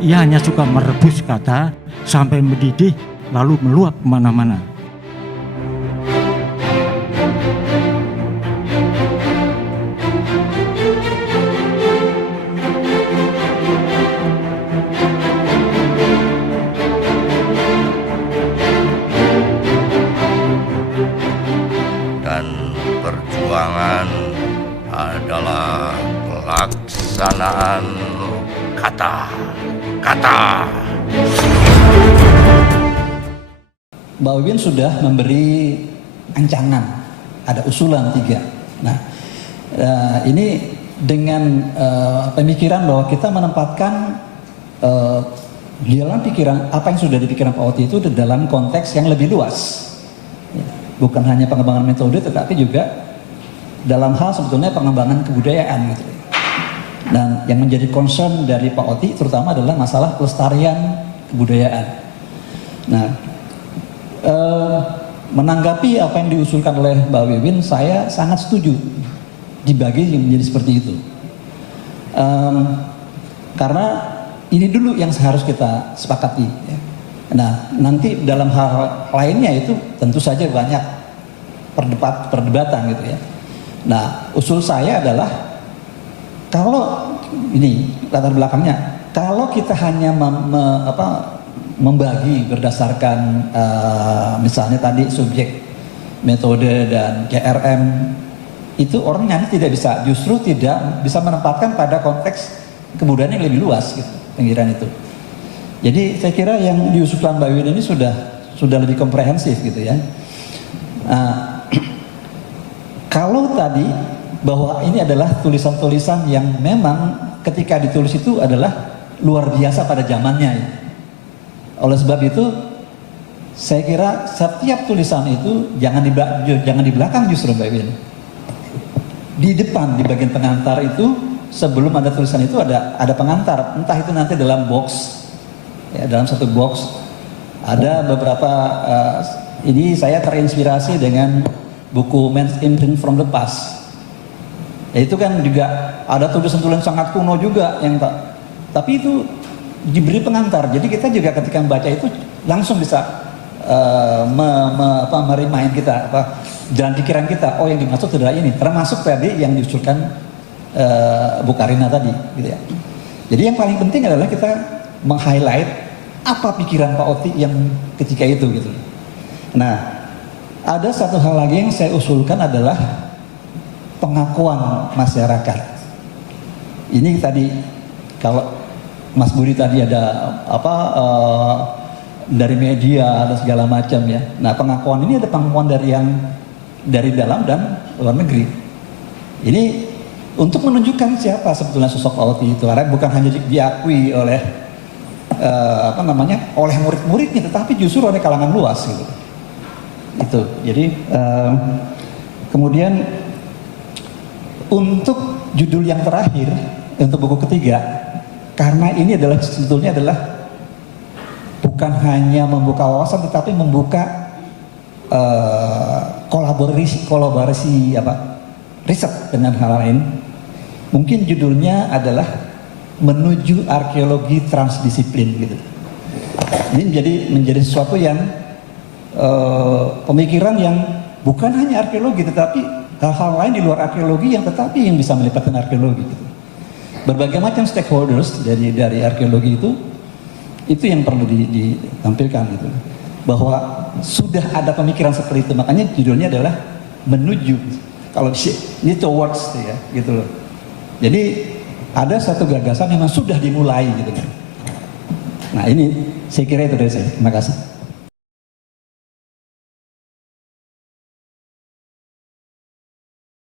Ia hanya suka merebus kata sampai mendidih lalu meluap kemana-mana. Dan perjuangan adalah pelaksanaan kata-kata. Mbak Wiwin sudah memberi ancangan, ada usulan 3. Nah, ini dengan pemikiran bahwa kita menempatkan di dalam pikiran apa yang sudah dipikirkan Pak Oti itu dalam konteks yang lebih luas. Bukan hanya pengembangan metode, tetapi juga dalam hal sebetulnya pengembangan kebudayaan gitu. Dan yang menjadi concern dari Pak Oti terutama adalah masalah pelestarian kebudayaan. Nah, menanggapi apa yang diusulkan oleh Mbak Wiwin, saya sangat setuju dibagi menjadi seperti itu. Karena ini dulu yang harus kita sepakati. Ya. Nah, nanti dalam hal lainnya itu tentu saja banyak perdebatan gitu ya. Nah, usul saya adalah kalau ini latar belakangnya, kalau kita hanya membagi berdasarkan misalnya tadi subjek, metode dan KRM, itu orang nanti tidak bisa, justru tidak bisa menempatkan pada konteks kebudayaan yang lebih luas gitu, pengiraan itu. Jadi saya kira yang diusulkan Mbak Wiwin ini sudah lebih komprehensif gitu ya. Kalau tadi bahwa ini adalah tulisan-tulisan yang memang ketika ditulis itu adalah luar biasa pada zamannya. Ya. Oleh sebab itu saya kira setiap tulisan itu jangan di belakang justru Mbak Wiwin. Di depan, di bagian pengantar itu sebelum ada tulisan itu ada pengantar, entah itu nanti dalam box. Ya, dalam satu box ada beberapa ini saya terinspirasi dengan buku Men's Imprint from the Past. Ya, itu kan juga ada tulisan-tulisan sangat kuno juga yang tapi itu diberi pengantar. Jadi kita juga ketika membaca itu langsung bisa merimain kita jalan pikiran kita. Oh, yang dimaksud adalah ini. Termasuk tadi yang diusulkan Bu Karina tadi, gitu ya. Jadi yang paling penting adalah kita meng-highlight apa pikiran Pak Oti yang ketika itu gitu. Nah, ada satu hal lagi yang saya usulkan adalah pengakuan masyarakat. Ini tadi kalau Mas Budi tadi ada dari media dan segala macam ya. Nah, pengakuan ini ada pengakuan dari dalam dan luar negeri. Ini untuk menunjukkan siapa sebetulnya sosok Pak Oti itu, karena bukan hanya diakui oleh oleh murid-muridnya, tetapi justru oleh kalangan luas gitu. Itu. Jadi kemudian untuk judul yang terakhir untuk buku ketiga, karena ini adalah sebetulnya adalah bukan hanya membuka wawasan tetapi membuka kolaborasi riset dengan hal lain. Mungkin judulnya adalah menuju arkeologi transdisiplin gitu. Ini menjadi sesuatu yang pemikiran yang bukan hanya arkeologi tetapi hal-hal lain di luar arkeologi yang bisa melibatkan arkeologi gitu. Berbagai macam stakeholders dari arkeologi itu yang perlu ditampilkan gitu. Bahwa sudah ada pemikiran seperti itu, makanya judulnya adalah menuju. Kalau ini towards ya gitu loh. Jadi ada satu gagasan yang sudah dimulai gitu kan. Nah, ini saya kira itu dari saya. Terima kasih.